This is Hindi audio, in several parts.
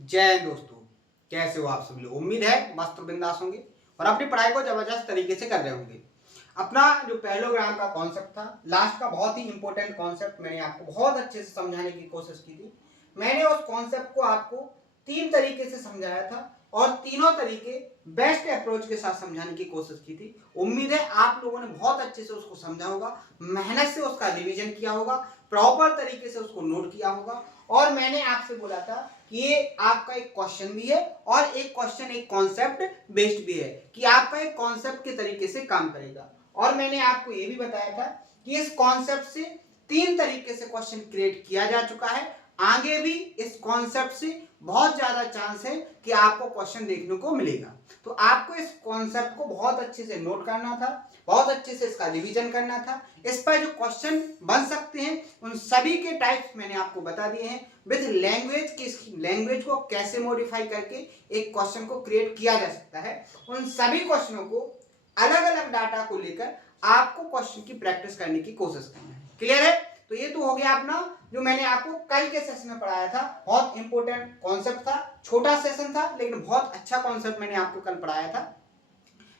जय हिंद दोस्तों, कैसे हो आप सभी लोग। उम्मीद है मस्त और बिंदास होंगे और अपनी पढ़ाई को जबरदस्त तरीके से कर रहे होंगे। अपना जो पैरेललोग्राम का कॉन्सेप्ट था, लास्ट का बहुत ही इंपॉर्टेंट कॉन्सेप्ट मैंने आपको बहुत अच्छे से समझाने की कोशिश की थी। मैंने उस कॉन्सेप्ट को आपको 3 तरीके से समझाया था और तीनों तरीके बेस्ट अप्रोच के साथ समझाने की कोशिश की थी। उम्मीद है आप लोगों ने बहुत अच्छे से उसको समझा होगा, मेहनत से उसका रिवीजन किया होगा, प्रॉपर तरीके से उसको नोट किया होगा। और मैंने आपसे बोला था कि ये आपका एक क्वेश्चन भी है और एक क्वेश्चन एक कॉन्सेप्ट बेस्ड भी है, कि आपका एक कॉन्सेप्ट के तरीके से काम करेगा। और मैंने आपको ये भी बताया था कि इस कॉन्सेप्ट से 3 तरीके से क्वेश्चन क्रिएट किया जा चुका है। आगे भी इस कॉन्सेप्ट से बहुत ज्यादा चांस है कि आपको क्वेश्चन देखने को मिलेगा। तो आपको इस कॉन्सेप्ट को बहुत अच्छे से नोट करना था, बहुत अच्छे से इसका रिवीजन करना था। इस पर जो क्वेश्चन बन सकते हैं उन सभी के टाइप्स मैंने आपको बता दिए हैं, विद लैंग्वेज की लैंग्वेज को कैसे मॉडिफाई करके एक क्वेश्चन को क्रिएट किया जा सकता है। उन सभी क्वेश्चनों को अलग अलग डाटा को लेकर आपको क्वेश्चन की प्रैक्टिस करने की कोशिश करना है। क्लियर है? तो ये तो हो गया अपना जो मैंने आपको कल के सेशन में पढ़ाया था। बहुत इंपॉर्टेंट कॉन्सेप्ट था, छोटा सेशन था लेकिन बहुत अच्छा कॉन्सेप्ट मैंने आपको कल पढ़ाया था।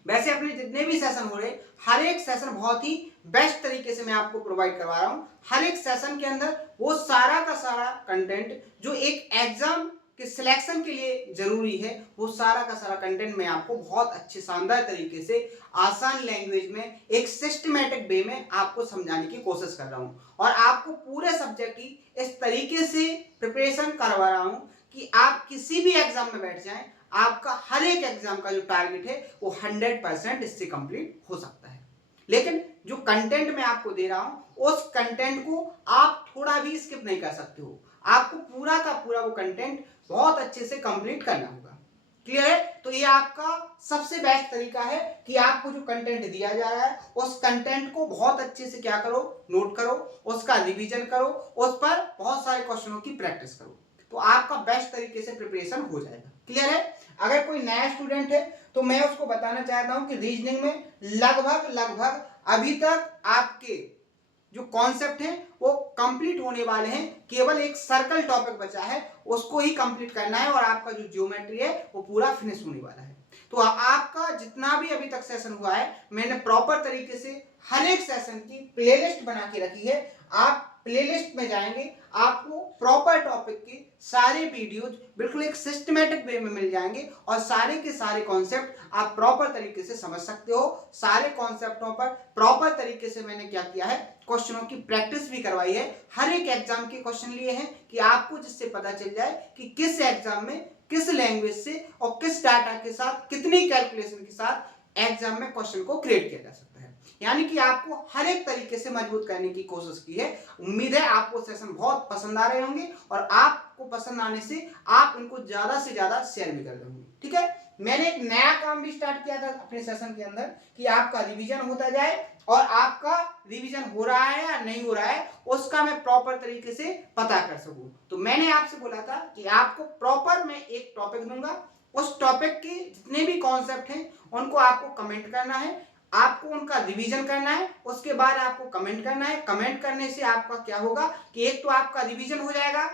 वैसे अपने जितने भी सेशन हो रहे, हर एक सेशन बहुत ही बेस्ट तरीके से मैं आपको प्रोवाइड करवा रहा हूं। हर एक सेशन के अंदर वो सारा का सारा कंटेंट जो एक एग्जाम के सिलेक्शन के लिए जरूरी है, वो सारा का सारा कंटेंट मैं आपको बहुत अच्छे शानदार तरीके से आसान लैंग्वेज में एक सिस्टमैटिक वे में आपको समझाने की कोशिश कर रहा हूं और आपको पूरे सब्जेक्ट की इस तरीके से प्रिपरेशन करवा रहा हूं कि आप किसी भी एग्जाम में बैठ जाएं, आपका हर एक एग्जाम का जो टारगेट है वो 100% इससे कंप्लीट हो सकता है। लेकिन जो कंटेंट मैं आपको दे रहा हूं उस कंटेंट को आप थोड़ा भी स्किप नहीं कर सकते हो, आपको पूरा का पूरा वो कंटेंट बहुत अच्छे से कंप्लीट करना होगा। क्लियर है? तो ये आपका सबसे बेस्ट तरीका है कि आपको जो कंटेंट दिया जा रहा है उस कंटेंट को बहुत अच्छे से क्या करो, नोट करो, उसका रिवीजन करो, उस पर बहुत सारे क्वेश्चनों की प्रैक्टिस करो, तो आपका बेस्ट तरीके से प्रिपरेशन हो जाएगा। क्लियर है? अगर कोई नया स्टूडेंट है तो मैं उसको बताना चाहता हूं कि रीजनिंग में लगभग अभी तक आपके जो कॉन्सेप्ट है वो कंप्लीट होने वाले हैं। केवल एक सर्कल टॉपिक बचा है, उसको ही कंप्लीट करना है और आपका जो ज्योमेट्री है वो पूरा फिनिश होने वाला है। तो आपका जितना भी अभी तक सेशन हुआ है, मैंने प्रॉपर तरीके से हर एक सेशन की प्लेलिस्ट बना के रखी है। आप प्लेलिस्ट में जाएंगे, आपको प्रॉपर टॉपिक के सारे वीडियोज बिल्कुल एक सिस्टमैटिक वे में मिल जाएंगे और सारे के सारे कॉन्सेप्ट आप प्रॉपर तरीके से समझ सकते हो। सारे कॉन्सेप्टों पर प्रॉपर तरीके से मैंने क्या किया है, क्वेश्चनों की प्रैक्टिस भी करवाई है। हर एक एग्जाम के क्वेश्चन लिए हैं कि आपको जिससे पता चल जाए कि किस एग्जाम में किस लैंग्वेज से और किस डाटा के साथ कितनी कैलकुलेशन के साथ एग्जाम में क्वेश्चन को क्रिएट किया जा सकता है। यानी कि आपको हर एक तरीके से मजबूत करने की कोशिश की है। उम्मीद है आपको सेशन बहुत पसंद आ रहे होंगे और आपको पसंद आने से आप इनको ज्यादा से ज्यादा शेयर भी कर रहे होंगे। ठीक है? मैंने एक नया काम भी स्टार्ट किया था अपने सेशन के अंदर कि आपका रिवीजन होता जाए और आपका रिवीजन हो रहा है या नहीं हो रहा है उसका मैं प्रॉपर तरीके से पता कर सकूं। तो मैंने आपसे बोला था कि आपको प्रॉपर मैं एक टॉपिक दूंगा, उस टॉपिक के जितने भी कॉन्सेप्ट हैं उनको आपको कमेंट करना है, आपको उनका रिवीजन करना है, उसके बाद आपको कमेंट करना है। कमेंट करने से आपका क्या होगा कि एक तो आपका रिवीजन हो जाएगा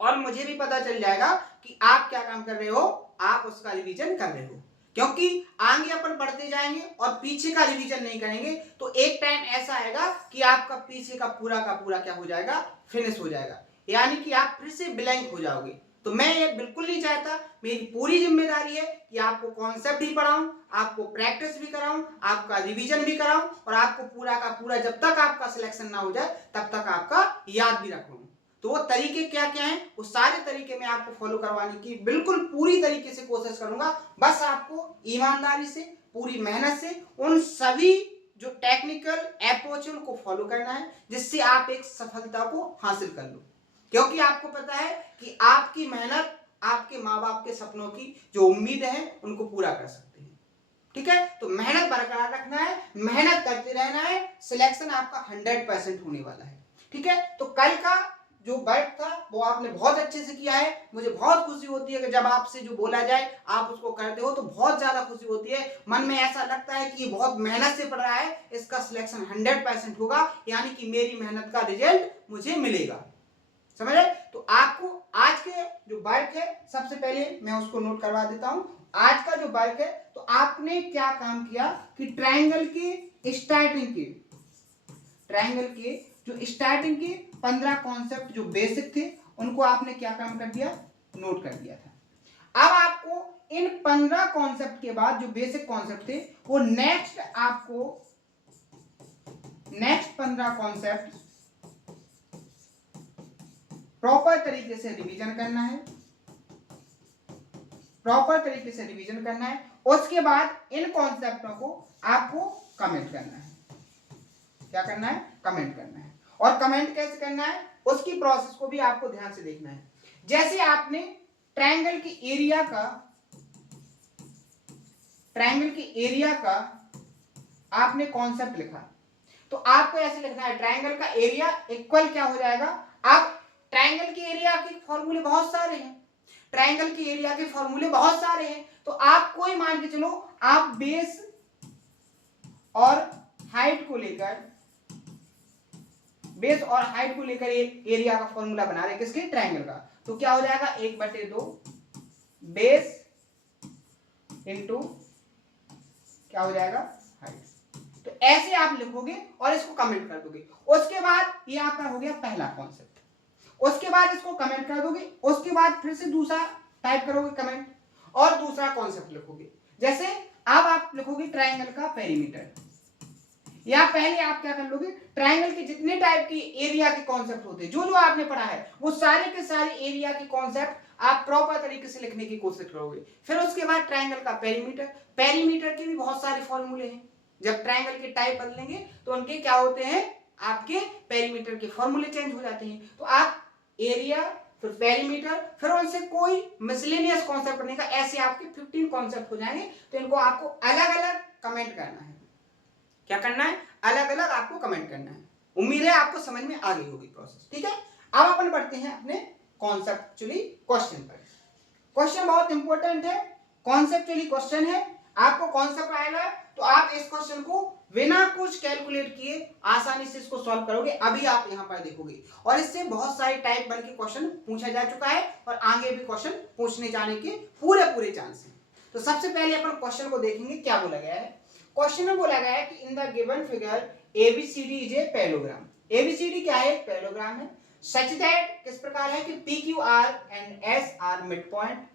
और मुझे भी पता चल जाएगा कि आप क्या काम कर रहे हो, आप उसका रिवीजन कर रहे हो। क्योंकि आगे अपन बढ़ते जाएंगे और पीछे का रिवीजन नहीं करेंगे तो एक टाइम ऐसा आएगा कि आपका पीछे का पूरा क्या हो जाएगा, फिनिश हो जाएगा, यानी कि आप फिर से ब्लैंक हो जाओगे। तो मैं ये बिल्कुल नहीं चाहता। मेरी पूरी जिम्मेदारी है कि आपको कॉन्सेप्ट भी पढ़ाऊं, आपको प्रैक्टिस भी कराऊं, आपका रिवीजन भी कराऊं और आपको पूरा का पूरा जब तक आपका सिलेक्शन ना हो जाए तब तक आपका याद भी रखूं। तो वो तरीके क्या क्या हैं, वो सारे तरीके मैं आपको फॉलो करवाने की बिल्कुल पूरी तरीके से कोशिश करूंगा। बस आपको ईमानदारी से, पूरी मेहनत से उन सभी जो टेक्निकल अप्रोच है उनको फॉलो करना है जिससे आप एक सफलता को हासिल कर लो। क्योंकि आपको पता है कि आपकी मेहनत आपके माँ बाप के सपनों की जो उम्मीद है उनको पूरा कर सकते हैं। ठीक है? तो मेहनत बरकरार रखना है, मेहनत करते रहना है, सिलेक्शन आपका 100% होने वाला है। ठीक है? तो कल का जो वर्क था वो आपने बहुत अच्छे से किया है। मुझे बहुत खुशी होती है कि जब आपसे जो बोला जाए आप उसको करते हो तो बहुत ज्यादा खुशी होती है। मन में ऐसा लगता है कि ये बहुत मेहनत से पढ़ रहा है, इसका सिलेक्शन 100% होगा, यानी कि मेरी मेहनत का रिजल्ट मुझे मिलेगा। समझ रहे? तो आपको आज के जो वर्क है सबसे पहले मैं उसको नोट करवा देता हूं। आज का जो वर्क है तो आपने क्या काम किया कि ट्रायंगल के स्टार्टिंग के जो स्टार्टिंग के 15 कॉन्सेप्ट जो बेसिक थे उनको आपने क्या काम कर दिया, नोट कर दिया था। अब आपको इन 15 कॉन्सेप्ट के बाद जो बेसिक कॉन्सेप्ट थे वो नेक्स्ट 15 कॉन्सेप्ट प्रॉपर तरीके से रिवीजन करना है, उसके बाद इन कॉन्सेप्टों को आपको कमेंट करना है। क्या करना है? कमेंट करना है। और कमेंट कैसे करना है उसकी प्रोसेस को भी आपको ध्यान से देखना है। जैसे आपने ट्रायंगल के एरिया का आपने कॉन्सेप्ट लिखा, तो आपको ऐसे लिखना है ट्रायंगल का एरिया इक्वल क्या हो जाएगा। अब ट्रायंगल के एरिया के फॉर्मूले बहुत सारे हैं, तो आप कोई मान के चलो आप बेस और हाइट को लेकर एरिया का फॉर्मूला बना रहे हैं किसके, ट्रायंगल का। तो क्या हो जाएगा 1/2 बेस इंटू क्या हो जाएगा, हाइट। तो ऐसे आप लिखोगे और इसको कमेंट कर दोगे। उसके बाद ये आपका हो गया पहला कॉन्सेप्ट, उसके बाद इसको कमेंट कर दोगे, उसके बाद फिर से दूसरा टाइप करोगे कमेंट और दूसरा कॉन्सेप्ट लिखोगे। जैसे अब आप लिखोगे ट्रायंगल का पेरीमीटर, या पहले आप क्या कर लोगे, ट्रायंगल के जितने टाइप के एरिया के कॉन्सेप्ट होते हैं जो आपने पढ़ा है वो सारे के सारे एरिया के कॉन्सेप्ट आप प्रॉपर तरीके से लिखने की कोशिश करोगे। फिर उसके बाद ट्रायंगल का पेरीमीटर के भी बहुत सारे फॉर्मूले हैं। जब ट्रायंगल के टाइप बदलेंगे तो उनके क्या होते हैं, आपके पेरीमीटर के फॉर्मूले चेंज हो जाते हैं। तो आप एरिया फिर पेरीमीटर फिर उनसे कोई मिसलेनियस कॉन्सेप्ट बनेगा, ऐसे आपके 15 कॉन्सेप्ट हो जाएंगे। तो इनको आपको अलग अलग कमेंट करना है। क्या करना है, अलग अलग आपको कमेंट करना है। उम्मीद है आपको समझ में आ गई होगी प्रोसेस, ठीक है। अब अपन बढ़ते हैं अपने कॉन्सेप्चुअली क्वेश्चन पर। क्वेश्चन बहुत इंपॉर्टेंट है, कॉन्सेप्चुअली क्वेश्चन है। आपको कॉन्सेप्ट आएगा तो आप इस क्वेश्चन को बिना कुछ कैलकुलेट किए आसानी से इसको सॉल्व करोगे। अभी आप यहां पर देखोगे और इससे बहुत सारे टाइप बल्कि क्वेश्चन पूछा जा चुका है और आगे भी क्वेश्चन पूछने जाने के पूरे चांस हैं। तो सबसे पहले अपन क्वेश्चन को देखेंगे क्या बोला गया है। क्वेश्चन में बोला गया है कि in the given figure ABCD is a parallelogram. ABCD क्या है, पैरेललोग्राम है। सच दैट किस प्रकार है कि PQR and S are mid point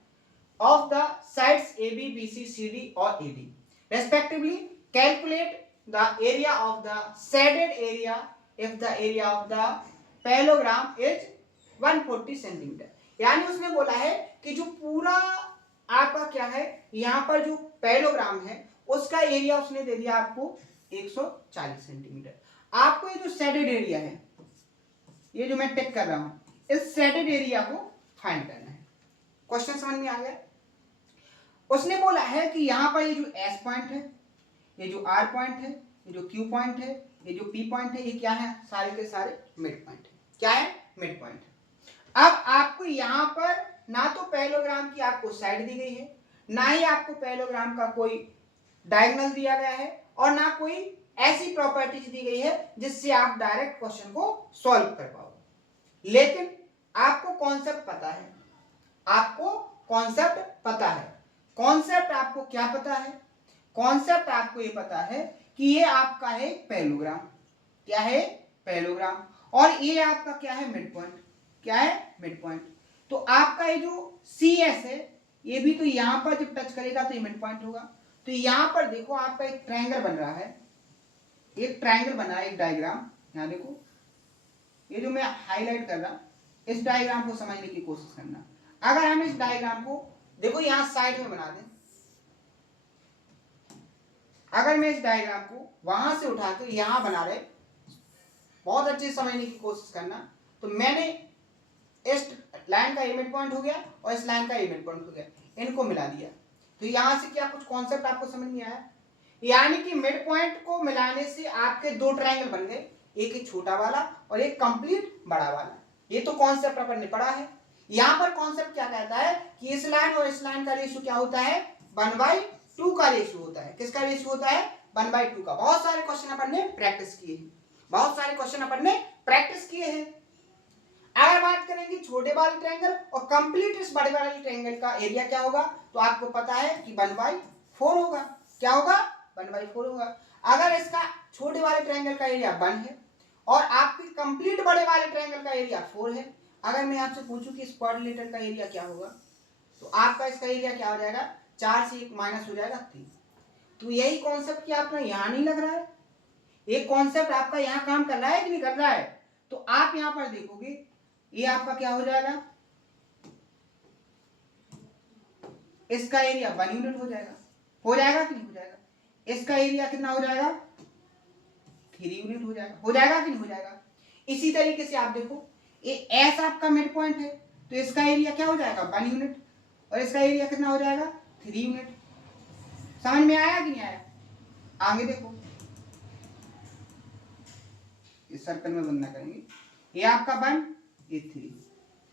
of the sides AB, BC, CD or AD respectively. Calculate the area of the shaded area if the area of the parallelogram is 140 cm। यानी उसने बोला है कि जो पूरा आपका क्या है यहाँ पर जो पैरेललोग्राम है उसका एरिया उसने दे दिया आपको 140 सेंटीमीटर। आपको ये जो शेडेड एरिया है, ये जो मैं टिक कर रहा हूं, इस शेडेड एरिया को फाइंड करना है। क्वेश्चन समझ में आ गया। उसने बोला है कि यहां पर ये जो S पॉइंट है, ये जो R पॉइंट है, ये जो Q पॉइंट है, ये जो P पॉइंट है, ये क्या है, सारे के सारे मिड पॉइंट है। क्या है, मिड पॉइंट है। अब आपको यहां पर ना तो पैरेललोग्राम की आपको साइड दी गई है, ना ही आपको पैरेललोग्राम का कोई डायगोनल दिया गया है और ना कोई ऐसी प्रॉपर्टीज दी गई है जिससे आप डायरेक्ट क्वेश्चन को सॉल्व कर पाओगे। लेकिन आपको कॉन्सेप्ट पता है, कॉन्सेप्ट आपको क्या पता है, कॉन्सेप्ट आपको ये पता है कि ये आपका है पैरेललोग्राम। क्या है, पैरेललोग्राम। और ये आपका क्या है, मिड पॉइंट। क्या है, मिड पॉइंट। तो आपका ये जो CS है ये भी तो यहां पर जब टच करेगा तो ये मिड पॉइंट होगा। तो यहां पर देखो आपका एक ट्रायंगल बन रहा है, एक ट्रायंगल बना है, एक डायग्राम। यहां देखो ये जो मैं हाईलाइट कर रहा हूं, इस डायग्राम को समझने की कोशिश करना। अगर हम इस डायग्राम को देखो यहां साइड में बना दें, अगर मैं इस डायग्राम को वहां से उठा के यहां बना रहे, बहुत अच्छे से समझने की कोशिश करना। तो मैंने इस लाइन का ये मिड पॉइंट हो गया और इस लाइन का ये मिड पॉइंट हो गया, इनको मिला दिया। तो यहां से क्या कुछ कॉन्सेप्ट आपको समझ में आया, यानी कि मिड पॉइंट को मिलाने से आपके दो ट्रायंगल बन गए, एक छोटा वाला और एक कंप्लीट बड़ा वाला। ये तो कॉन्सेप्ट अपन ने पढ़ा है। यहां पर कॉन्सेप्ट क्या कहता है कि इस लाइन और इस लाइन का रेशियो क्या होता है, 1/2 का रेशियो होता है। किसका रेशियो होता है, 1/2 का। बहुत सारे क्वेश्चन अपन ने प्रैक्टिस किए हैं, अगर बात करेंगे छोटे वाले ट्रायंगल और कंप्लीट इस बड़े वाले ट्रायंगल का एरिया क्या होगा, तो आपको पता है कि 1/4 होगा। क्या होगा? 1/4 होगा। अगर इसका छोटे वाले ट्रायंगल का एरिया 1 है और आपके कंप्लीट बड़े वाले ट्रायंगल का एरिया 4 है, अगर मैं आपसे पूछूं कि इस क्वाड्रिलेटरल का एरिया क्या होगा, तो आपका इसका एरिया क्या हो जाएगा, 4 से 1 माइनस हो जाएगा 3। तो यही कॉन्सेप्ट क्या आपका यहाँ नहीं लग रहा है? ये कॉन्सेप्ट आपका यहाँ काम कर रहा है कि नहीं कर रहा है? तो आप यहाँ पर देखोगे ये आपका क्या हो जाएगा, इसका एरिया 1 यूनिट हो जाएगा। हो जाएगा कि नहीं हो जाएगा? इसका एरिया कितना हो जाएगा, 3 यूनिट हो जाएगा। हो जाएगा कि नहीं हो जाएगा? इसी तरीके से आप देखो ये एस आपका मिड पॉइंट है, तो इसका एरिया क्या हो जाएगा, 1 यूनिट, और इसका एरिया कितना हो जाएगा, 3 यूनिट। समझ में आया कि नहीं आया? आगे देखो, इस सर्कल में बंद करेंगे, ये आपका 1, ये 3,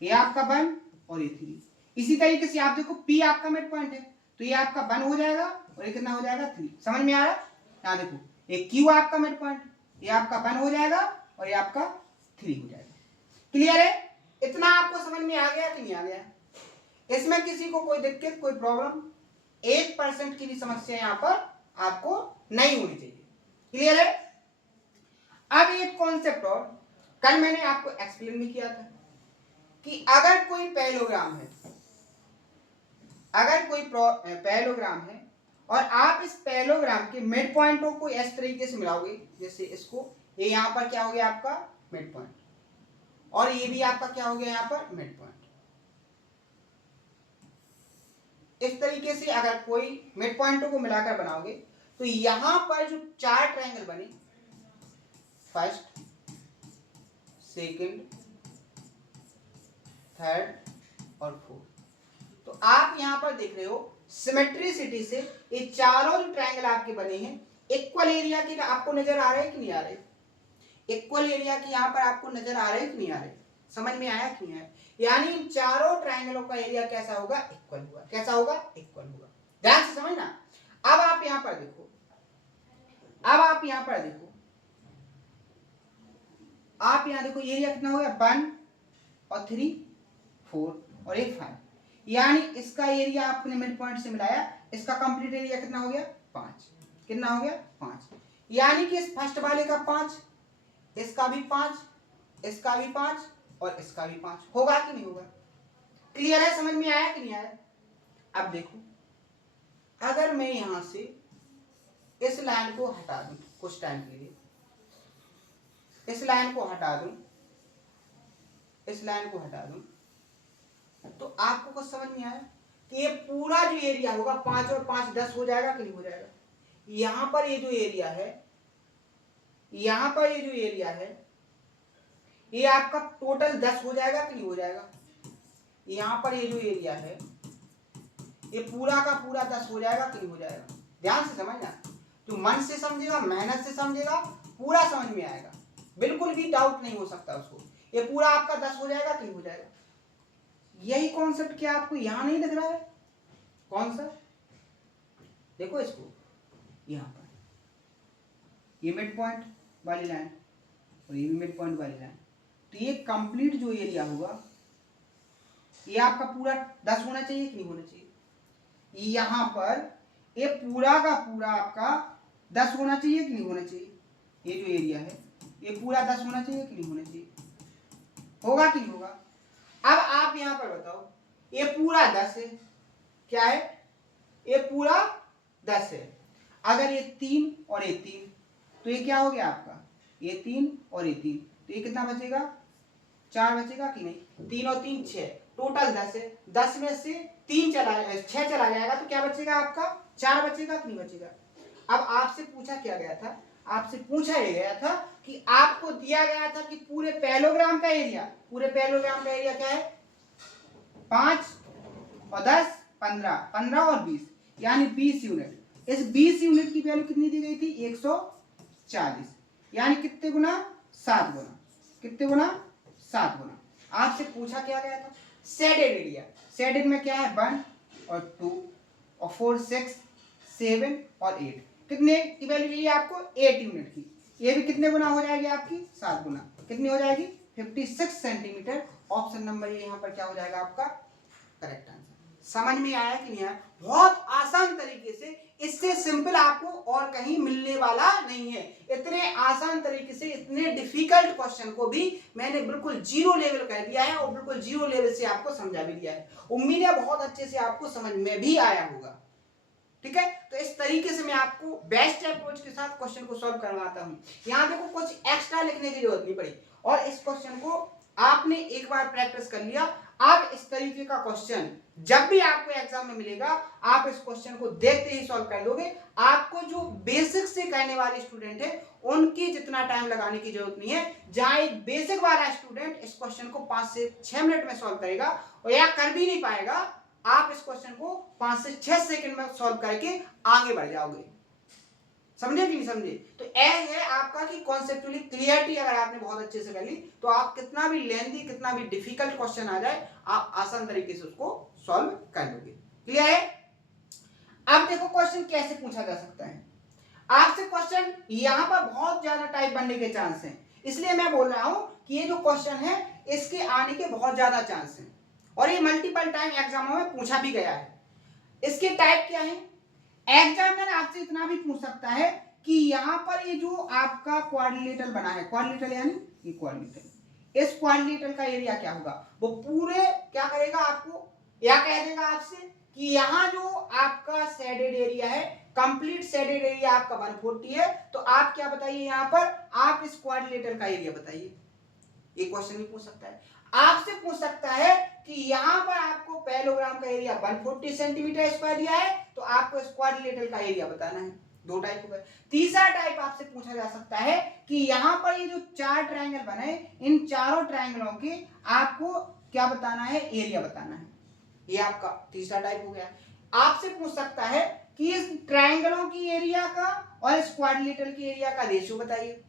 ये आपका 1 और ये 3। इसी तरीके से आप देखो P आपका मिड पॉइंट है, तो ये आपका 1 हो जाएगा और ये कितना हो जाएगा, 3। समझ में आ रहा है? यहाँ देखो ये Q आपका मिड पॉइंट, ये आपका 1 हो जाएगा और ये आपका 3 हो जाएगा। क्लियर है? इतना आपको समझ में आ गया कि नहीं आ गया? इसमें किसी को कोई दिक्कत, कोई प्रॉब्लम, 1% की भी समस्या यहाँ पर आपको नहीं होनी चाहिए। क्लियर है? अब एक कॉन्सेप्ट और, कल मैंने आपको एक्सप्लेन भी किया था कि अगर कोई पैरेललोग्राम है, अगर कोई पैरेललोग्राम है और आप इस पैरेललोग्राम के मिड पॉइंटों को इस तरीके से मिलाओगे, जैसे इसको, ये यहाँ पर क्या हो गया आपका मिड पॉइंट, और ये भी आपका क्या हो गया यहाँ पर मिड पॉइंट। इस तरीके से अगर कोई मिड पॉइंटों को मिलाकर बनाओगे तो यहां पर जो 4 ट्रायंगल बने, फर्स्ट, सेकंड, थर्ड और फोर्थ, तो आप यहां पर देख रहे हो सिमेट्रिसिटी से ये चारों जो ट्रायंगल आपके बने हैं इक्वल एरिया के आपको नजर आ रहे हैं कि नहीं आ रहे? इक्वल एरिया की यहां पर आपको नजर आ रहे हैं कि नहीं आ रहे? समझ में आया कि नहीं आया? यानी इन चारों ट्रायंगलों का एरिया कैसा होगा, इक्वल होगा। कैसा होगा, इक्वल होगा। ध्यान से समझना। अब आप यहां पर देखो, अब आप यहां पर देखो, आप यहां देखो एरिया कितना हो गया, 1 और 3 4 और 1 5, यानी इसका एरिया आपने मिड पॉइंट से मिलाया, इसका कंप्लीट एरिया कितना हो गया, 5। कितना हो गया, 5। यानी कि इस फर्स्ट वाले का 5, इसका भी 5, इसका भी 5 और इसका भी 5 होगा कि नहीं होगा? क्लियर है? समझ में आया कि नहीं आया? अब देखो, अगर मैं यहां से इस लाइन को हटा दूं कुछ टाइम के लिए, इस लाइन को हटा दूं, इस लाइन को हटा दूं, तो आपको कुछ समझ में आया कि ये पूरा जो एरिया होगा 5 और 5 10 हो जाएगा कि नहीं हो जाएगा? यहां पर ये जो एरिया है, यहां पर ये जो एरिया है, ये आपका टोटल 10 हो जाएगा कि नहीं हो जाएगा? यहां पर ये जो एरिया है ये पूरा का पूरा 10 हो जाएगा कि नहीं हो जाएगा? ध्यान से समझना, जो मन से समझेगा, मेहनत से समझेगा, पूरा समझ में आएगा, बिल्कुल भी डाउट नहीं हो सकता उसको। ये पूरा आपका 10 हो जाएगा कि नहीं हो जाएगा? यही कॉन्सेप्ट क्या आपको यहां नहीं दिख रहा है? कौन सा? देखो इसको, यहां पर ये मिड पॉइंट वाली लाइन और ये भी मिड पॉइंट वाली लाइन, तो ये कंप्लीट जो एरिया होगा ये आपका पूरा 10 होना चाहिए कि नहीं होना चाहिए? यहां पर ये पूरा का पूरा आपका 10 होना चाहिए कि नहीं होना चाहिए? ये जो एरिया है ये पूरा 10 होना चाहिए कि नहीं होना चाहिए? होगा कि नहीं होगा? अब आप यहां पर बताओ, ये पूरा 10 है, क्या है? ये पूरा 10 है। अगर ये 3 और ये 3, तो ये क्या हो गया आपका, ये 3 और ये 3, तो ये कितना बचेगा, 4 बचेगा कि नहीं? 3 और 3 6, टोटल 10 है। 10 में से 6 चला जाएगा तो क्या बचेगा आपका, 4 बचेगा कि नहीं बचेगा? अब आपसे पूछा क्या गया था, आपसे पूछा ये गया था कि आपको दिया गया था कि पूरे पैरेललोग्राम का एरिया, पूरे पैरेललोग्राम का एरिया क्या है, 5 और 10 15, 15 और 20, यानी 20 यूनिट। इस 20 यूनिट की वैल्यू कितनी दी गई थी, 140, यानी कितने गुना, 7 गुना। कितने गुना, 7 गुना। आपसे पूछा क्या गया था, शेडेड एरिया। शेडेड में क्या है, 1 और 2 और 4 6 7 और 8, कितने की वैल्यू चाहिए आपको, 8 यूनिट की। ये भी कितने गुना हो जाएगी आपकी, 7 गुना। कितनी हो जाएगी, 56 सेंटीमीटर। ऑप्शन नंबर ये यहाँ पर क्या हो जाएगा आपका करेक्ट आंसर। समझ में आया कि नहीं आया? बहुत आसान तरीके से, इससे सिंपल आपको और कहीं मिलने वाला नहीं है। इतने आसान तरीके से इतने डिफिकल्ट क्वेश्चन को भी मैंने बिल्कुल जीरो लेवल कर दिया है और बिल्कुल जीरो लेवल से आपको समझा भी दिया है। उम्मीद है बहुत अच्छे से आपको समझ में भी आया होगा। ठीक है, तो इस तरीके से मैं आपको बेस्ट अप्रोच के साथ क्वेश्चन को सॉल्व करवाता हूं। यहां देखो कुछ एक्स्ट्रा लिखने की जरूरत नहीं पड़ी और इस क्वेश्चन को आपने एक बार प्रैक्टिस कर लिया। आप इस तरीके का क्वेश्चन जब भी आपको एग्जाम में मिलेगा, आप इस क्वेश्चन को देखते ही सॉल्व कर दोगे। आपको जो बेसिक से करने वाले स्टूडेंट है उनकी जितना टाइम लगाने की जरूरत नहीं है। जहां एक बेसिक वाला स्टूडेंट इस क्वेश्चन को 5 से 6 मिनट में सॉल्व करेगा और या कर भी नहीं पाएगा, आप इस क्वेश्चन को 5 से 6 सेकंड में सॉल्व करके आगे बढ़ जाओगे। समझे कि नहीं समझे? तो ऐसा है आपका कि कॉन्सेप्चुअली क्लियरिटी अगर आपने बहुत अच्छे से कर ली तो आप कितना भी लेंथी, कितना भी डिफिकल्ट क्वेश्चन आ जाए, आप आसान तरीके से उसको सॉल्व कर लोगे। क्लियर है? अब देखो क्वेश्चन कैसे पूछा जा सकता है। आपसे क्वेश्चन यहां पर बहुत ज्यादा टाइप बनने के चांस हैं, इसलिए मैं बोल रहा हूं कि ये जो क्वेश्चन है इसके आने के बहुत ज्यादा चांस हैं और ये मल्टीपल टाइम एग्जामों में पूछा भी गया है। इसके टाइप क्या है? एग्जामिनर आपसे इतना भी पूछ सकता है कि यहां पर ये जो आपका क्वाड्रिलेटरल बना है, क्वाड्रिलेटरल यानी ये क्वाड्रिलेटरल, इस क्वाड्रिलेटरल का एरिया क्या होगा? वो पूरे क्या करेगा आपको, या कह देगा आपसे कि यहां जो आपका शेडेड एरिया है, कंप्लीट शेडेड एरिया आपका 140 है, तो आप क्या बताइए यहां पर, आप इस क्वाड्रिलेटरल का एरिया बताइए। ये क्वेश्चन भी पूछ सकता है। आपसे पूछ सकता है कि यहां पर आपको पैरेललोग्राम का एरिया 140 सेंटीमीटर स्क्वायर दिया है, तो आपको क्वाड्रिलेटरल का एरिया बताना है। दो टाइप हो गए। तीसरा टाइप आपसे पूछा जा सकता है कि यहां पर ये जो 4 ट्रायंगल बने, इन चारों ट्रायंगलों के आपको क्या बताना है, एरिया बताना है। ये आपका तीसरा टाइप हो गया। आपसे पूछ सकता है कि इस ट्रायंगलों की एरिया का और इस क्वाड्रिलेटरल की एरिया का रेशियो बताइए।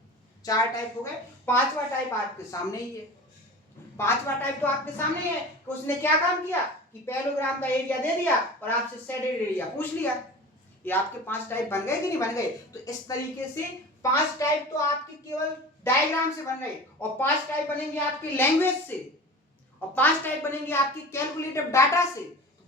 4 टाइप हो गए। पांचवा टाइप आपके सामने ही है। पांचवा टाइप तो आपके सामने है कि उसने क्या काम किया कि पैरेललोग्राम का एरिया दे दिया और आपसे शेडेड एरिया पूछ लिया। ये आपके 5 टाइप बन गए कि नहीं बन गए? तो इस तरीके से 5 टाइप तो आपके केवल डायग्राम से बन गए और 5 टाइप बनेंगे आपकी लैंग्वेज से और 5 टाइप बनेंगे आपकी कैलकुलेटिव डाटा से।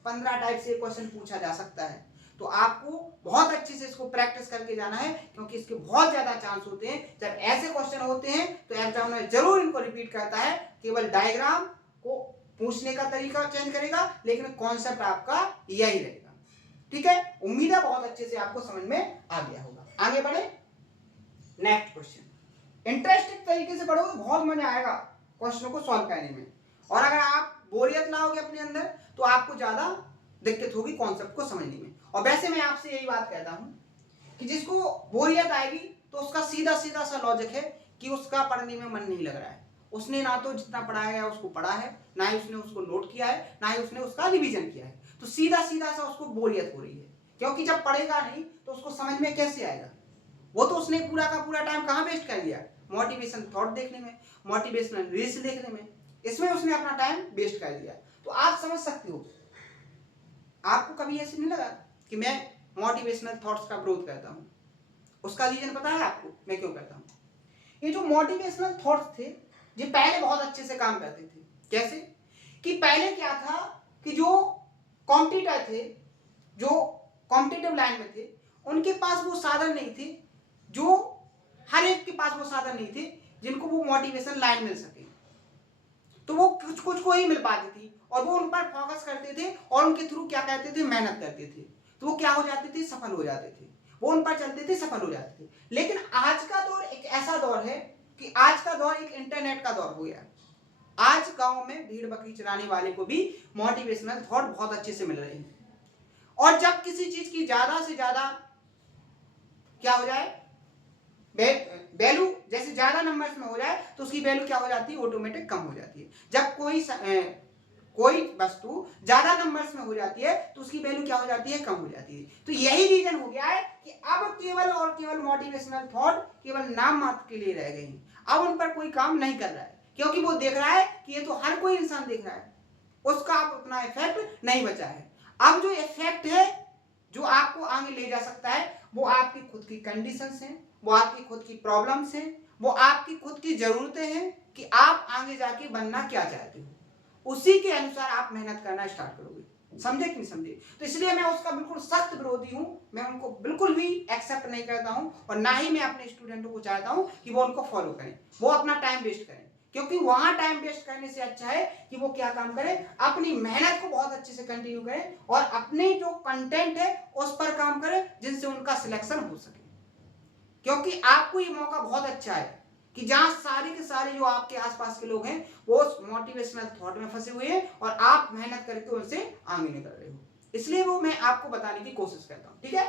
15 टाइप से क्वेश्चन पूछा जा सकता है। तो आपको बहुत अच्छे से इसको प्रैक्टिस करके जाना है, क्योंकि इसके बहुत ज्यादा चांस होते हैं। जब ऐसे क्वेश्चन होते हैं तो एग्जामिनर जरूर इनको रिपीट करता है, केवल डायग्राम को पूछने का तरीका चेंज करेगा, लेकिन कॉन्सेप्ट आपका यही रहेगा। ठीक है, उम्मीद है बहुत अच्छे से आपको समझ में आ गया होगा। आगे बढ़े, नेक्स्ट क्वेश्चन। इंटरेस्टिंग तरीके से पढ़ोगे, बहुत मजा आएगा क्वेश्चनों को सॉल्व करने में, और अगर आप बोरियत लाओगे अपने अंदर तो आपको ज्यादा दिक्कत होगी कॉन्सेप्ट को समझने में। और वैसे मैं आपसे यही बात कहता हूं कि जिसको बोरियत आएगी तो उसका सीधा सीधा सा लॉजिक है कि उसका पढ़ने में मन नहीं लग रहा है। उसने ना तो जितना पढ़ाया गया उसको पढ़ा है, ना ही उसने उसको नोट किया है, ना ही उसने उसका रिवीजन किया है। तो सीधा सीधा सा उसको बोरियत हो रही है, क्योंकि जब पढ़ेगा नहीं तो उसको समझ में कैसे आएगा? वो तो उसने पूरा का पूरा टाइम कहां वेस्ट कर लिया? मोटिवेशन थॉट देखने में, मोटिवेशनल रील्स देखने में, इसमें उसने अपना टाइम वेस्ट कर दिया। तो आप समझ सकते हो, आपको कभी ऐसे नहीं लगा कि मैं मोटिवेशनल थॉट्स का विरोध करता हूं? उसका रीजन पता है आपको मैं क्यों करता हूं? ये जो मोटिवेशनल थॉट्स थे, ये पहले बहुत अच्छे से काम करते थे। कैसे? कि पहले क्या था कि जो कॉम्पिटिटर थे, जो कॉम्पिटिटिव लाइन में थे, उनके पास वो साधन नहीं थे, जो हर एक के पास वो साधन नहीं थे जिनको वो मोटिवेशन लाइन मिल सके। तो वो कुछ कुछ को ही मिल पाती थी और वो उन पर फोकस करते थे और उनके थ्रू क्या करते थे, मेहनत करते थे, तो वो क्या हो जाते थे, सफल हो जाते थे। वो उन पर चलते थे, सफल हो जाते थे। लेकिन आज का दौर एक ऐसा दौर है कि आज का दौर एक इंटरनेट का दौर हो गया। आज गांव में भेड़ बकरी चराने वाले को भी मोटिवेशनल थॉट बहुत अच्छे से मिल रहे हैं। और जब किसी चीज की ज्यादा से ज्यादा क्या हो जाए, वैल्यू जैसे ज्यादा नंबर्स में हो जाए तो उसकी वैल्यू क्या हो जाती है, ऑटोमेटिक कम हो जाती है। जब कोई वस्तु ज्यादा नंबर्स में हो जाती है तो उसकी वैल्यू क्या हो जाती है, कम हो जाती है। तो यही रीजन हो गया है कि अब केवल और केवल मोटिवेशनल थॉट केवल नाम मात्र के लिए रह गए हैं। अब उन पर कोई काम नहीं कर रहा है, क्योंकि वो देख रहा है कि ये तो हर कोई इंसान देख रहा है, उसका अब उतना इफेक्ट नहीं बचा है। अब जो इफेक्ट है जो आपको आगे ले जा सकता है वो आपकी खुद की कंडीशंस हैं, वो आपकी खुद की प्रॉब्लम्स हैं, वो आपकी खुद की जरूरतें हैं कि आप आगे जाके बनना क्या चाहते हो, उसी के अनुसार आप मेहनत करना स्टार्ट करोगे। समझे कि नहीं समझे? तो इसलिए मैं उसका बिल्कुल सख्त विरोधी हूं, मैं उनको बिल्कुल भी एक्सेप्ट नहीं करता हूं और ना ही मैं अपने स्टूडेंटों को चाहता हूं कि वो उनको फॉलो करें, वो अपना टाइम वेस्ट करें, क्योंकि वहां टाइम वेस्ट करने से अच्छा है कि वो क्या काम करें, अपनी मेहनत को बहुत अच्छे से कंटिन्यू करें और अपने जो कंटेंट है उस पर काम करें जिनसे उनका सिलेक्शन हो सके। क्योंकि आपको ये मौका बहुत अच्छा है कि जहां सारे के सारे जो आपके आसपास के लोग हैं वो मोटिवेशनल थॉट में फंसे हुए हैं और आप मेहनत करके उनसे आगे निकल रहे हो, इसलिए वो मैं आपको बताने की कोशिश करता हूं। ठीक है,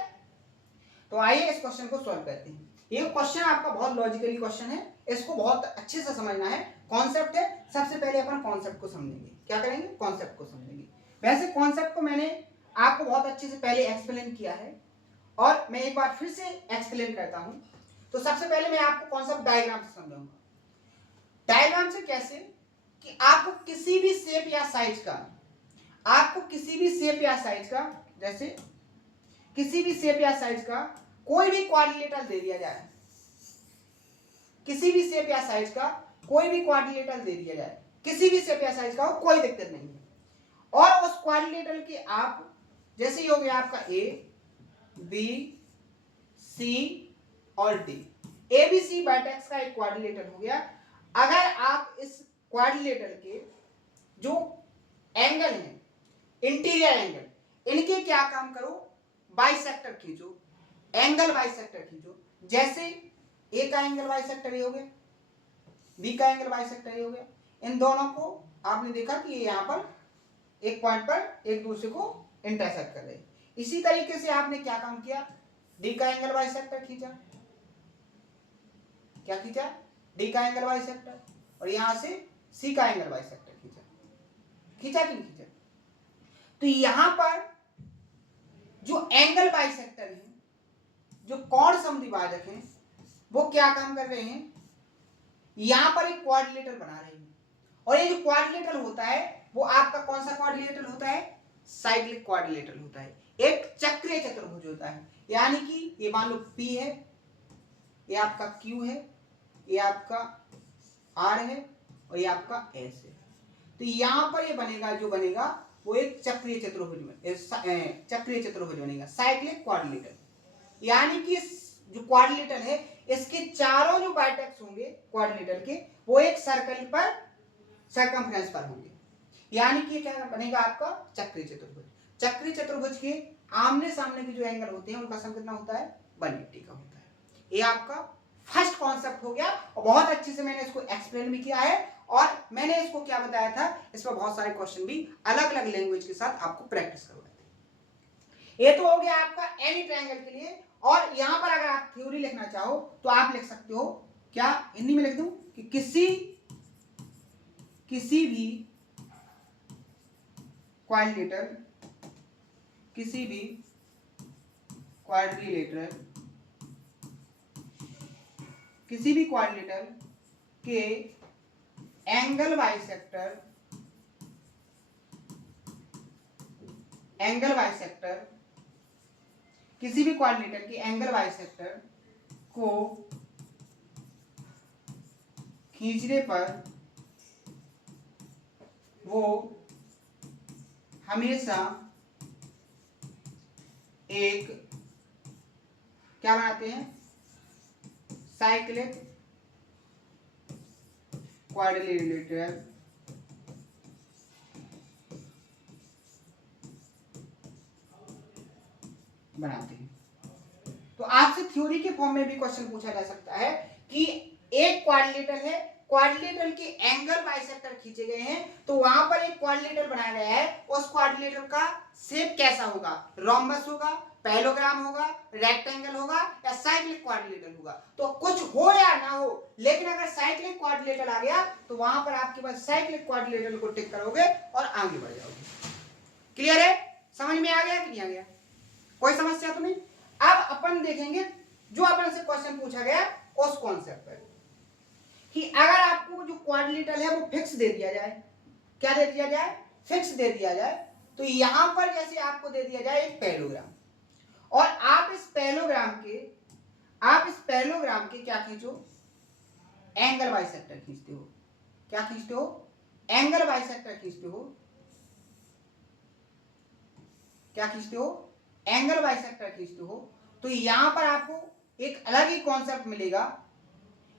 तो आइए इस क्वेश्चन को सॉल्व करते हैं। ये क्वेश्चन आपका बहुत लॉजिकली क्वेश्चन है, इसको बहुत अच्छे से समझना है। कॉन्सेप्ट है, सबसे पहले अपन कॉन्सेप्ट को समझेंगे। क्या करेंगे? कॉन्सेप्ट को समझेंगे। वैसे कॉन्सेप्ट को मैंने आपको बहुत अच्छे से पहले एक्सप्लेन किया है और मैं एक बार फिर से एक्सप्लेन करता हूं। तो सबसे पहले मैं आपको कॉन्सेप्ट डायग्राम से समझाऊंगा। डायग्राम से कैसे कि आपको किसी भी शेप या साइज का, आपको किसी भी शेप या साइज का, जैसे किसी भी शेप या साइज का कोई भी क्वाड्रिलेटरल दे दिया जाए, किसी भी शेप या साइज का कोई भी क्वाड्रिलेटरल दे दिया जाए, किसी भी शेप या साइज का हो, कोई दिक्कत नहीं है। और उस क्वाड्रिलेटरल के आप जैसे ही हो गया आपका ए बी सी और डी, एबीसी वर्टेक्स का एक क्वाड्रिलेटरल हो गया। अगर आप इस क्वाड्रिलेटरल के जो एंगल है, इंटीरियर एंगल, इनके क्या काम करो, बाइसेक्टर खींचो, एंगल बाइसेक्टर खींचो। जैसे ए का एंगल बाइसेक्टर हो गया, बी का एंगल बाइसेक्टर हो गया, इन दोनों को आपने देखा कि ये यहां पर एक पॉइंट पर एक दूसरे को इंटरसेक्ट कर रहे हैं। इसी तरीके से आपने क्या काम किया, डी का एंगल बाइसेक्टर खींचा, क्या खींचा, डी का एंगल बाइसेक्टर, और यहां से सी का एंगल बाइसेक्टर खींचा, खींचा कि नहीं खींचा? तो यहां पर जो एंगल बाइसेक्टर है, जो कोण समद्विभाजक हैं, वो क्या काम कर रहे हैं, यहां पर एक क्वाड्रिलेटरल बना रहे हैं। और ये जो क्वाड्रिलेटरल होता है वो आपका कौन सा क्वाड्रिलेटरल होता है, साइक्लिक क्वाड्रिलेटरल होता है, एक चक्रीय चतुर्भुज होता है। यानी कि ये मान लो P है, ये आपका Q है, ये आपका R है और ये आपका S है। तो यहां पर ये बनेगा, जो बनेगा वो एक चक्रीय चतुर्भुज में, चक्रीय चतुर्भुज बनेगा, साइक्लिक क्वाड्रिलेटरल। यानी कि जो क्वाड्रिलेटरल है इसके चारों जो वर्टेक्स होंगे क्वाड्रिलेटरल के, वो एक सर्कल पर, सर्कमफ्रेंस पर होंगे। यानी कि क्या बनेगा आपका चक्रीय चतुर्भुज। चक्रीय चतुर्भुज के आमने सामने के जो एंगल होते हैं उनका सम कितना होता है, 180 का होता है। ये आपका फर्स्ट कॉन्सेप्ट हो गया और बहुत अच्छे से मैंने इसको एक्सप्लेन भी किया है और मैंने इसको क्या बताया था, इस पर बहुत सारे क्वेश्चन भी अलग अलग लैंग्वेज के साथ आपको प्रैक्टिस करवाए थे। ये तो हो गया आपका एनी ट्रायंगल के लिए। और यहां पर अगर आप थ्योरी लिखना चाहो तो आप लिख सकते हो, क्या हिंदी में लिख दूं कि किसी भी क्वाड्रिलेटरल, किसी भी क्वाड्रिलेटरल, किसी भी क्वाड्रिलेटरल के एंगल बाइसेक्टर, एंगल बाइसेक्टर, किसी भी क्वाड्रिलेटरल के एंगल बाइसेक्टर को खींचने पर वो हमेशा एक क्या बनाते हैं, साइक्लिक क्वाड्रिलेटरल बनाते हैं। तो आपसे थ्योरी के फॉर्म में भी क्वेश्चन पूछा जा सकता है कि एक क्वाड्रिलेटरल है, क्वाड्रिलेटरल के एंगल बाइसेक्टर खींचे गए हैं, तो वहां पर एक क्वाड्रिलेटरल बनाया गया है, उस क्वाड्रिलेटरल का शेप कैसा होगा, रोम्बस होगा, पैरेललोग्राम होगा, रेक्टेंगल होगा या साइक्लिक क्वाड्रिलेटरल होगा। तो कुछ हो या ना हो, लेकिन अगर साइक्लिक क्वाड्रिलेटरल आ गया तो वहां पर आपके पास साइक्लिक क्वाड्रिलेटरल को टिक करोगे और आगे बढ़ जाओगे। क्लियर है? समझ में आ गया कि नहीं आ गया? कोई समस्या तो नहीं? अब अपन देखेंगे जो अपन से क्वेश्चन पूछा गया उस कॉन्सेप्ट पर, कि अगर आपको जो क्वाड्रिलेटरल है वो फिक्स दे दिया जाए, क्या दे दिया जाए, फिक्स दे दिया जाए, तो यहां पर जैसे आपको दे दिया जाए एक पैरेललोग्राम, और आप इस पैरेललोग्राम के क्या खींचो, एंगल बाइसेक्टर खींचते हो। क्या खींचते हो? एंगल बाइसेक्टर खींचते हो। क्या खींचते हो? एंगल बाइसेक्टर खींचते हो। तो यहां पर आपको एक अलग ही कॉन्सेप्ट मिलेगा,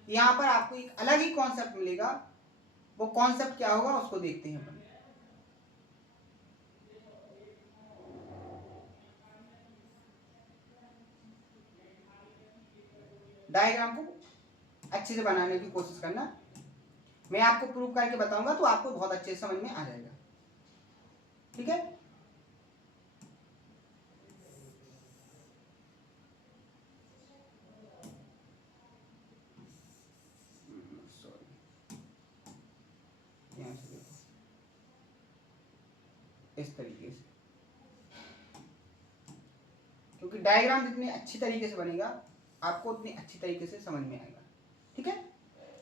यहां पर आपको एक अलग ही कॉन्सेप्ट मिलेगा। वो कॉन्सेप्ट क्या होगा उसको देखते हैं अपन। डायग्राम को अच्छे से बनाने की कोशिश करना, मैं आपको प्रूव करके बताऊंगा तो आपको बहुत अच्छे से समझ में आ जाएगा। ठीक है, सॉरी, यहां से देखो इस तरीके से, क्योंकि डायग्राम जितनी अच्छी तरीके से बनेगा आपको उतनी अच्छी तरीके से समझ में आएगा। ठीक है,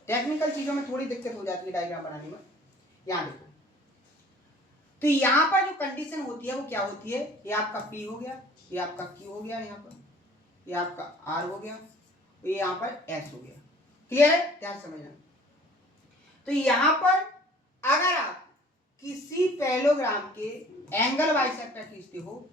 टेक्निकल चीजों में थोड़ी दिक्कत हो जाती है डायग्राम बनाने में। यहां देखो, तो यहां पर जो कंडीशन होती है वो क्या होती है? ये आपका P हो गया, ये आपका Q हो गया, यहाँ पर ये आपका R हो गया, ये यहाँ पर S हो गया। क्लियर है? ध्यान समझना। तो यहां पर अगर आप किसी पैरेललोग्राम के एंगल बाइसेक्टर खींचते हो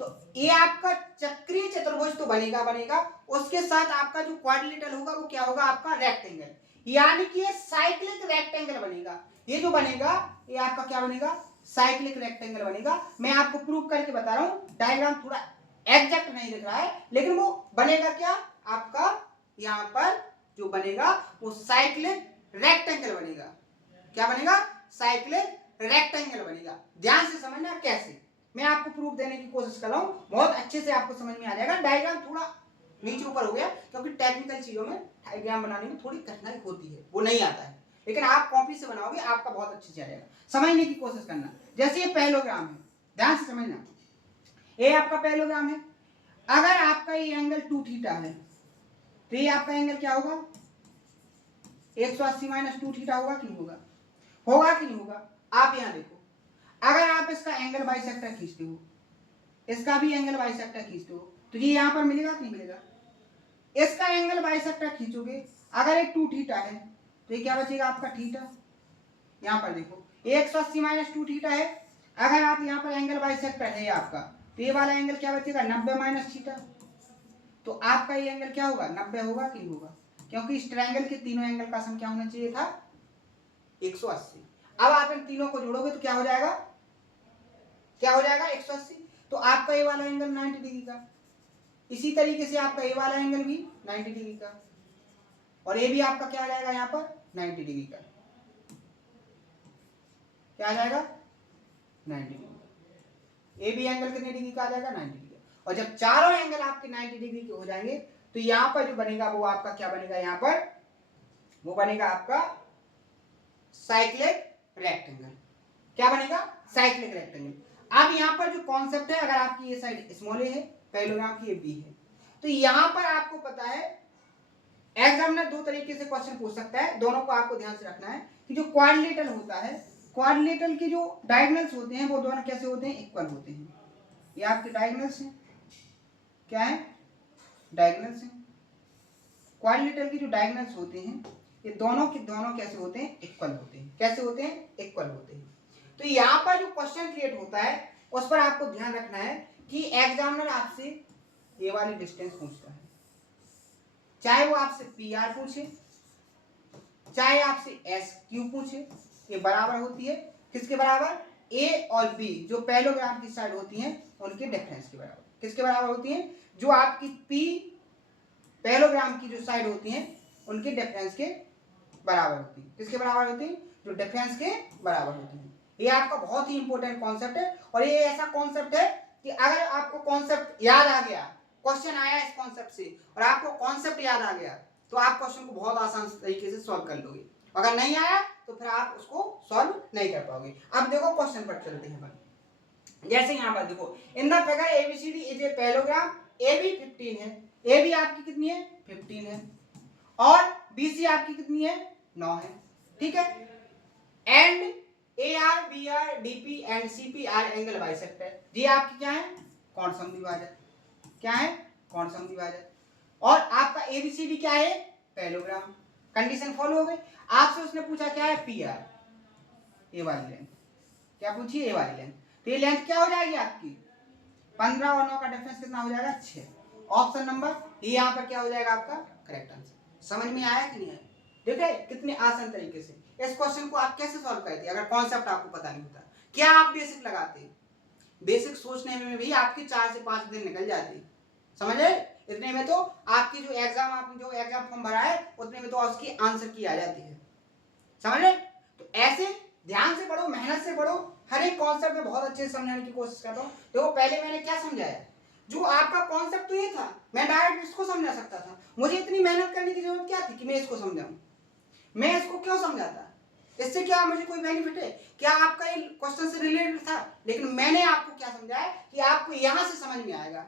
तो ये आपका चक्रीय चतुर्भुज तो बनेगा बनेगा, उसके साथ आपका जो क्वाड्रिलेटरल होगा वो क्या होगा? आपका रेक्टेंगल, यानी कि ये साइक्लिक रेक्टेंगल बनेगा। ये जो बनेगा ये आपका क्या बनेगा? साइक्लिक रेक्टेंगल बनेगा। मैं आपको प्रूव करके बता रहा हूं, डायग्राम थोड़ा एग्जैक्ट नहीं दिख रहा है, लेकिन वो बनेगा क्या आपका? यहां पर जो बनेगा वो साइक्लिक रेक्टेंगल बनेगा। क्या बनेगा? साइक्लिक रेक्टेंगल बनेगा। ध्यान से समझना कैसे, मैं आपको प्रूफ देने की कोशिश कर रहा हूं, बहुत अच्छे से आपको समझ में आ जाएगा। डायग्राम थोड़ा नीचे ऊपर हो गया क्योंकि टेक्निकल चीजों में डायग्राम बनाने में थोड़ी कठिनाई होती है, वो नहीं आता है, लेकिन आप कॉपी से बनाओगे आपका बहुत अच्छे से आ जाएगा। समझने की कोशिश करना। जैसे ये पैरेललोग्राम है, ध्यान से समझना, ये आपका पैरेललोग्राम है। अगर आपका ये एंगल 2 थीटा है तो ये आपका एंगल क्या होगा? 180 माइनस 2 थीटा होगा कि नहीं होगा? होगा कि नहीं होगा? आप यहां देखो, अगर आप इसका एंगल बाइसेक्टर खींचते हो, इसका भी एंगल बाइसेक्टर खींचते हो, तो ये यहां पर मिलेगा कि नहीं मिलेगा? इसका एंगल बाइसेक्टर खींचोगे, अगर एक 2 थीटा है तो ये क्या बचेगा आपका? थीटा। यहां पर देखो 180 माइनस 2 थीटा है, अगर आप यहां पर एंगल बाइसेक्टर है आपका तो ये वाला एंगल क्या बचेगा? 90 माइनस थीटा। तो आपका ये एंगल क्या होगा? 90 होगा कि नहीं होगा? क्योंकि इस ट्रायंगल के तीनों एंगल का सम क्या होना चाहिए था? 180। अब आप इन तीनों को जोड़ोगे तो क्या हो जाएगा? क्या हो जाएगा? 180। तो आपका ये वाला एंगल 90 डिग्री का, इसी तरीके से आपका ये वाला एंगल भी 90 डिग्री का, और ये भी आपका क्या आ जाएगा? यहाँ पर 90 डिग्री का। क्या आ जाएगा? 90 डिग्री। ये भी एंगल कितने डिग्री का आ जाएगा? 90 डिग्री। और जब चारों एंगल आपके 90 डिग्री के हो जाएंगे तो यहाँ पर जो बनेगा वो आपका क्या बनेगा? यहाँ पर वो बनेगा आपका साइक्लिक रेक्टेंगल। क्या बनेगा? Cyclic rectangle. अब यहाँ पर जो कॉन्सेप्ट है, अगर आपकी ये साइड स्मॉल ए है, पैरेललोग्राम की ये बी है, तो यहाँ पर आपको पता है एग्जामिनर दो तरीके से क्वेश्चन पूछ सकता है, दोनों को आपको ध्यान से रखना है कि जो क्वाड्रिलेटरल होता है, क्वाड्रिलेटरल के जो डायगोनल्स होते हैं वो दोनों कैसे होते हैं? इक्वल होते हैं। ये आपके डायगोनल्स हैं। क्या है? डायगोनल्स हैं। क्वाड्रिलेटरल की जो डायगोनल्स होते हैं ये दोनों के दोनों कैसे होते हैं? इक्वल होते हैं। कैसे होते हैं? इक्वल होते हैं। तो यहाँ पर जो क्वेश्चन क्रिएट होता है उस पर आपको ध्यान रखना है कि एग्जामिनर आपसे ये वाली डिस्टेंस पूछता है, चाहे वो आपसे PR पूछे, चाहे आपसे SQ पूछे, ये बराबर होती है किसके बराबर? A और B जो पैरेललोग्राम की साइड होती हैं उनके डिफरेंस के बराबर। किसके बराबर होती हैं? जो आपकी P पैरेललोग्राम की जो साइड होती हैं उनके डिफरेंस के बराबर होती है। किसके बराबर होती है? जो डिफरेंस के बराबर होती है। ये आपका बहुत ही इंपॉर्टेंट कॉन्सेप्ट है, और ये ऐसा कॉन्सेप्ट है कि अगर आपको कॉन्सेप्ट याद आ गया, क्वेश्चन आया इस कॉन्सेप्ट से और आपको कॉन्सेप्ट याद आ गया तो आप क्वेश्चन को बहुत आसान तरीके से सॉल्व कर लोगे। अगर नहीं आया तो फिर आप उसको सॉल्व नहीं कर पाओगे। अब देखो क्वेश्चन पर चलते हैं। जैसे यहाँ पर देखो, in the figure ABCD is a parallelogram, AB 15 है, AB आपकी कितनी है? 15 है, और BC आपकी कितनी है? 9 है। ठीक है, and AR BR DP and CP R angle bisector. ये आपकी क्या है? कौण समद्विभाजक। क्या है? कौण समद्विभाजक। और आपका ABCD क्या है? पैरेललोग्राम। कंडीशन फॉलो हो गई। आपसे उसने पूछा क्या है, पी आर, ये वाली लेंथ, क्या पूछी, ये वाली लेंथ, तो ये लेंथ क्या हो जाएगी आपकी 15 और 9 का डिफरेंस कितना हो जाएगा 6। ऑप्शन नंबर ये यहाँ पर क्या हो जाएगा आपका करेक्ट आंसर। समझ में आया कि नहीं आया? देखिए कितने आसान तरीके से इस क्वेश्चन को आप कैसे सॉल्व करते, अगर कॉन्सेप्ट आपको पता नहीं होता, क्या आप बेसिक लगाते, बेसिक सोचने में भी आपके 4 से 5 दिन निकल जाते, समझे? इतने में तो आपकी जो एग्जाम, आपने जो एग्जाम फॉर्म भरा है उतने में तो उसकी आंसर की आ जाती है, समझे? तो ऐसे ध्यान से पढ़ो, मेहनत से पढ़ो, हर एक कॉन्सेप्ट में बहुत अच्छे से समझाने की कोशिश करता हूँ। देखो पहले मैंने क्या समझाया, जो आपका कॉन्सेप्ट तो ये था, मैं डायरेक्ट इसको समझा सकता था, मुझे इतनी मेहनत करने की जरूरत क्या थी कि मैं इसको समझाऊं, मैं इसको क्यों समझाता, इससे क्या मुझे कोई बेनिफिट है, क्या आपका ये क्वेश्चन से रिलेटेड था? लेकिन मैंने आपको क्या समझाया कि आपको यहां से समझ में आएगा,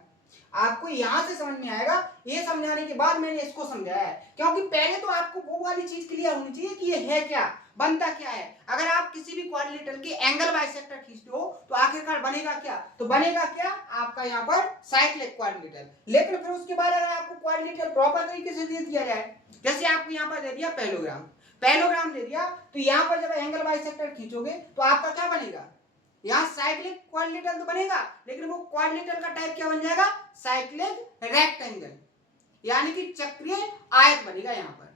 आपको यहां से समझ में आएगा, ये समझाने के बाद मैंने इसको समझाया है, क्योंकि पहले तो आपको वो वाली चीज क्लियर होनी चाहिए कि ये है क्या, बनता क्या है। अगर आप किसी भी क्वाड्रिलेटरल के एंगल बाइसेक्टर खींचते हो तो आखिरकार बनेगा क्या, तो बनेगा क्या आपका यहाँ पर साइक्लिक क्वाड्रिलेटरल। लेकिन फिर उसके बाद अगर आपको क्वाड्रिलेटरल प्रॉपर तरीके से दे दिया जाए, जैसे आपको यहाँ पर दे दिया पैरेललोग्राम, पैरेललोग्राम दे दिया, तो यहाँ पर जब एंगल बाइसेक्टर खींचोगे तो आपका क्या बनेगा, यहाँ साइक्लिक क्वाड्रिलेटरल तो बनेगा, लेकिन वो क्वाड्रिलेटरल का टाइप क्या बन जाएगा, साइक्लिक रेक्टेंगल, यानी कि चक्रीय आयत बनेगा। यहाँ पर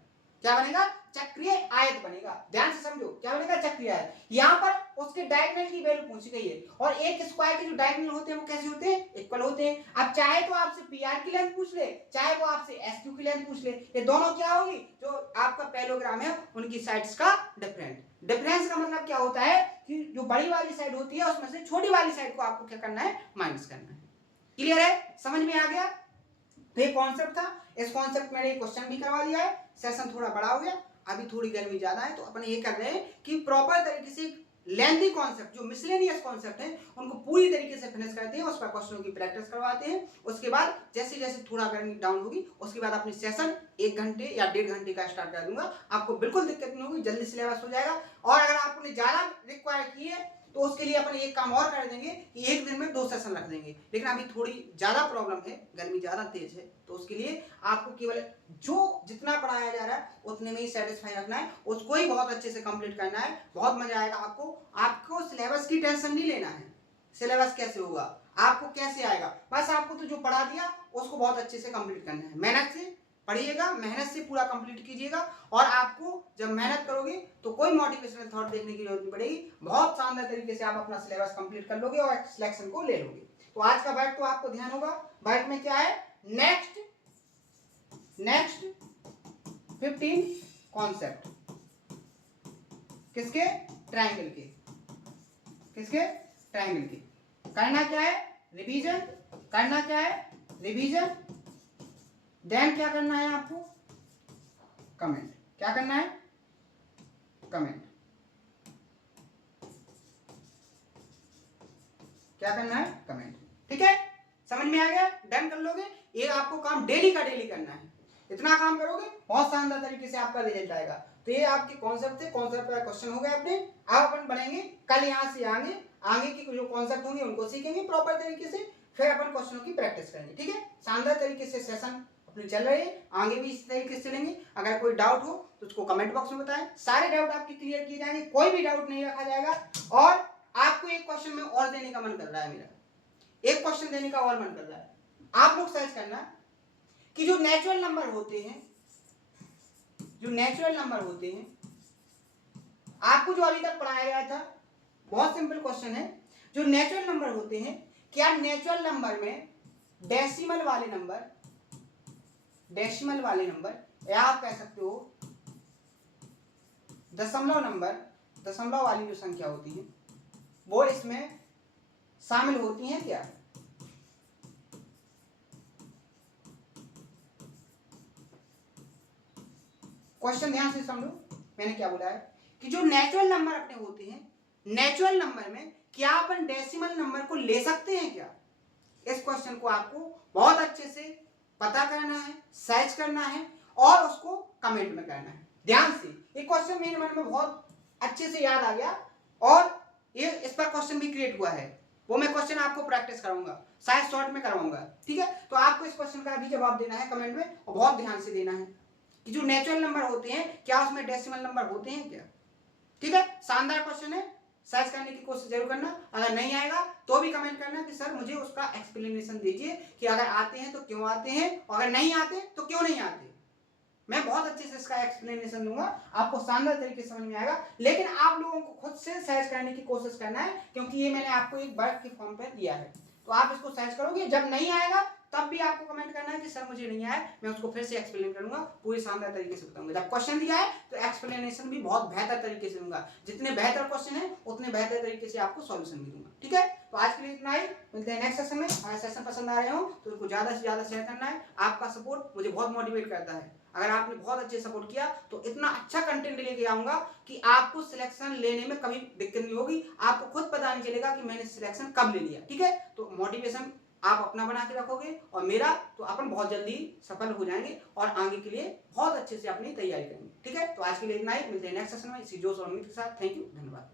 क्या बनेगा, चक्रीय आयत बनेगा। ध्यान से समझो क्या बनेगा, चक्रीय आयत। यहाँ पर उसके डायगोनल की वैल्यू पूछी गई है, और एक स्क्वायर के जो डायगोनल होते हैं वो कैसे होते हैं, इक्वल होते हैं। अब चाहे तो आपसे पीआर की लेंथ पूछ ले, चाहे वो आपसे एसक्यू की लेंथ पूछ ले, ये दोनों क्या होगी, जो आपका पैरेललोग्राम है उनकी साइड्स का डिफरेंस का मतलब क्या होता है कि जो बड़ी वाली साइड होती है उसमें से छोटी वाली साइड को आपको क्या करना है, माइनस करना है। क्लियर है, समझ में आ गया? तो ये कॉन्सेप्ट था, इस कॉन्सेप्ट मैंने क्वेश्चन भी करवा दिया है, सेशन थोड़ा बड़ा हो गया, अभी थोड़ी गर्मी ज्यादा है, तो अपन ये कर रहे हैं कि प्रॉपर तरीके से लेंथी कॉन्सेप्ट जो मिसलेनियस कॉन्सेप्ट है उनको पूरी तरीके से फिनिश करते हैं, उस पर क्वेश्चनों की प्रैक्टिस करवाते हैं। उसके बाद जैसे जैसे थोड़ा गर्मी डाउन होगी उसके बाद अपनी सेशन 1 घंटे या 1.5 घंटे का स्टार्ट कर दूंगा, आपको बिल्कुल दिक्कत नहीं होगी, जल्दी सिलेबस हो जाएगा। और अगर आपने ज्यादा रिक्वायर की है तो उसके लिए अपन एक काम और कर देंगे कि एक दिन में 2 सेशन रख देंगे, लेकिन अभी थोड़ी ज्यादा प्रॉब्लम है, गर्मी ज्यादा तेज है, तो उसके लिए आपको केवल जो जितना पढ़ाया जा रहा है उतने में ही सेटिस्फाई रखना है, उसको ही बहुत अच्छे से कंप्लीट करना है, बहुत मजा आएगा आपको। आपको सिलेबस की टेंशन नहीं लेना है, सिलेबस कैसे होगा, आपको कैसे आएगा, बस आपको तो जो पढ़ा दिया उसको बहुत अच्छे से कंप्लीट करना है। मेहनत से पढ़िएगा, मेहनत से पूरा कंप्लीट कीजिएगा, और आपको जब मेहनत करोगे तो कोई मोटिवेशनल थॉट देखने की जरूरत नहीं पड़ेगी, बहुत शानदार तरीके से आप अपना सिलेबस कंप्लीट कर लोगे और सिलेक्शन को ले लोगे। तो आज का बैठ तो आपको ध्यान होगा, बैठ में क्या है, नेक्स्ट 15 कॉन्सेप्ट, किसके, ट्रायंगल के, किसके, ट्रायंगल के। करना क्या है, रिवीजन, करना क्या है, रिवीजन, देन क्या करना है आपको, कमेंट, क्या करना है, कमेंट, क्या करना है, कमेंट। ठीक है, समझ में आ गया, डन कर लोगे, ये आपको काम डेली का डेली करना है, इतना काम करोगे बहुत शानदार तरीके से आपका रिजल्ट आएगा। तो ये आपके कॉन्सेप्ट थे, कॉन्सेप्ट का क्वेश्चन हो गए अपने, अब अपन बढ़ेंगे कल यहाँ से आगे, आगे की जो कॉन्सेप्ट होंगे उनको सीखेंगे प्रॉपर तरीके से, फिर अपन क्वेश्चनों की प्रैक्टिस करेंगे। ठीक है, शानदार तरीके से सेशन अपने चल रहे हैं, आगे भी इस तरीके से चलेंगे। अगर कोई डाउट हो तो उसको कमेंट बॉक्स में बताएं, सारे डाउट आपके क्लियर किए जाएंगे, कोई भी डाउट नहीं रखा जाएगा। और आपको एक क्वेश्चन में और देने का मन कर रहा है, मेरा एक क्वेश्चन देने का और मन कर रहा है। आप लोग सर्च करना कि जो नेचुरल नंबर होते हैं, जो नेचुरल नंबर होते हैं, आपको जो अभी तक पढ़ाया गया था, बहुत सिंपल क्वेश्चन है, जो नेचुरल नंबर होते हैं, क्या नेचुरल नंबर में डेसिमल वाले नंबर, डेसिमल वाले नंबर, या आप कह सकते हो दशमलव नंबर, दशमलव वाली जो संख्या होती है वो इसमें शामिल होती हैं क्या? क्वेश्चन ध्यान से समझो, मैंने क्या बोला है कि जो नेचुरल नंबर अपने होते हैं, नेचुरल नंबर में क्या अपन डेसिमल नंबर को ले सकते हैं क्या? इस क्वेश्चन को आपको बहुत अच्छे से पता करना है, सर्च करना है और उसको कमेंट में करना है। ध्यान से, ये क्वेश्चन मेरे मन में बहुत अच्छे से याद आ गया, और ये इस पर क्वेश्चन भी क्रिएट हुआ है, वो मैं क्वेश्चन आपको प्रैक्टिस कराऊंगा, शायद शॉर्ट में करवाऊंगा। ठीक है, तो आपको इस क्वेश्चन का भी जवाब देना है कमेंट में, और बहुत ध्यान से देना है। कि जो नेचुरल नंबर होते हैं क्या उसमें डेसिमल नंबर होते हैं क्या। ठीक है, शानदार क्वेश्चन है, सर्च करने की कोशिश जरूर करना। अगर नहीं आएगा तो भी कमेंट करना कि सर मुझे उसका एक्सप्लेनेशन दीजिए कि अगर आते हैं तो क्यों आते हैं, और अगर नहीं आते तो क्यों नहीं आते। मैं बहुत अच्छे से इसका एक्सप्लेनेशन दूंगा, आपको शानदार तरीके से समझ में आएगा। लेकिन आप लोगों को खुद से सर्च करने की कोशिश करना है, क्योंकि ये मैंने आपको एक वर्क के फॉर्म पे दिया है, तो आप इसको सर्च करोगे। जब नहीं आएगा तब भी आपको कमेंट करना है कि सर मुझे नहीं आया, मैं उसको फिर से एक्सप्लेन करूंगा, पूरी शानदार तरीके से बताऊंगा। जब क्वेश्चन दिया है तो एक्सप्लेनेशन भी बहुत बेहतर तरीके से दूंगा, जितने बेहतर क्वेश्चन है उतने बेहतर तरीके से आपको सॉल्यूशन भी दूंगा। ठीक है, तो आज के लिए इतना ही, मिलते हैं नेक्स्ट सेशन में। अगर सेशन पसंद आ रहे हो तो इसको ज्यादा से ज्यादा शेयर करना है। आपका सपोर्ट मुझे बहुत मोटिवेट करता है। अगर आपने बहुत अच्छे सपोर्ट किया तो इतना अच्छा कंटेंट लेके आऊंगा कि आपको सिलेक्शन लेने में कभी दिक्कत नहीं होगी, आपको खुद पता नहीं चलेगा कि मैंने सिलेक्शन कब ले लिया। ठीक है, तो मोटिवेशन आप अपना बना के रखोगे और मेरा, तो अपन बहुत जल्दी सफल हो जाएंगे और आगे के लिए बहुत अच्छे से अपनी तैयारी करेंगे। ठीक है, तो आज के लिए इतना ही, मिलते हैं नेक्स्ट सेशन में इसी जोश और उम्मीद के साथ। थैंक यू, धन्यवाद।